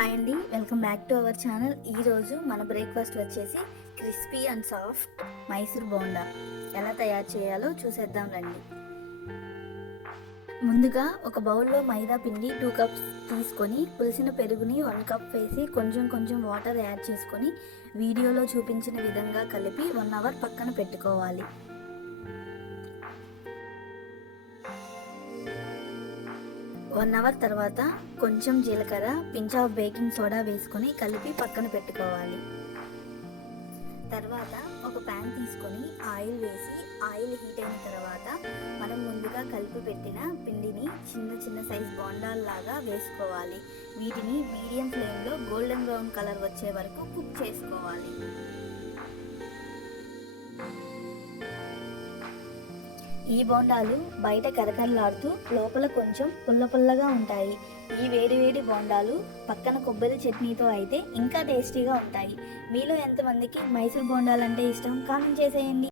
Hi అండి welcome back to our channel ఈరోజు మన బ్రేక్ఫాస్ట్ వచ్చేసి crispy and soft Mysore bonda. ఎలా తయారు చేయాలో చూసేద్దాం రండి. ముందుగా ఒక బౌల్లో మైదా పిండి టూ కప్స్ తీసుకొని పులిసిన పెరుగుని వన్ కప్ వేసి కొంచెం కొంచెం వాటర్ యాడ్ చేసుకొని వీడియోలో చూపించిన విధంగా కలిపి వన్ అవర్ పక్కన పెట్టుకోవాలి. వన్ అవర్ తర్వాత కొంచెం జీలకర్ర పించ్ ఆఫ్ బేకింగ్ సోడా వేసుకొని కలిపి పక్కన పెట్టుకోవాలి. తర్వాత ఒక ప్యాన్ తీసుకొని ఆయిల్ వేసి ఆయిల్ హీట్ అయిన తర్వాత మనం ముందుగా కలిపి పెట్టిన పిండిని చిన్న చిన్న సైజ్ బోండాల్లాగా వేసుకోవాలి. వీటిని మీడియం ఫ్లేమ్లో గోల్డెన్ బ్రౌన్ కలర్ వచ్చే వరకు కుక్ చేసుకోవాలి. ఈ బోండాలు బయట కరకరలాడుతూ లోపల కొంచెం పుల్ల పుల్లగా ఉంటాయి. ఈ వేడి వేడి బోండాలు పక్కన కొబ్బరి చట్నీతో అయితే ఇంకా టేస్టీగా ఉంటాయి. మీలో ఎంతమందికి మైసూర్ బోండాలు అంటే ఇష్టం? కామెంట్ చేసేయండి.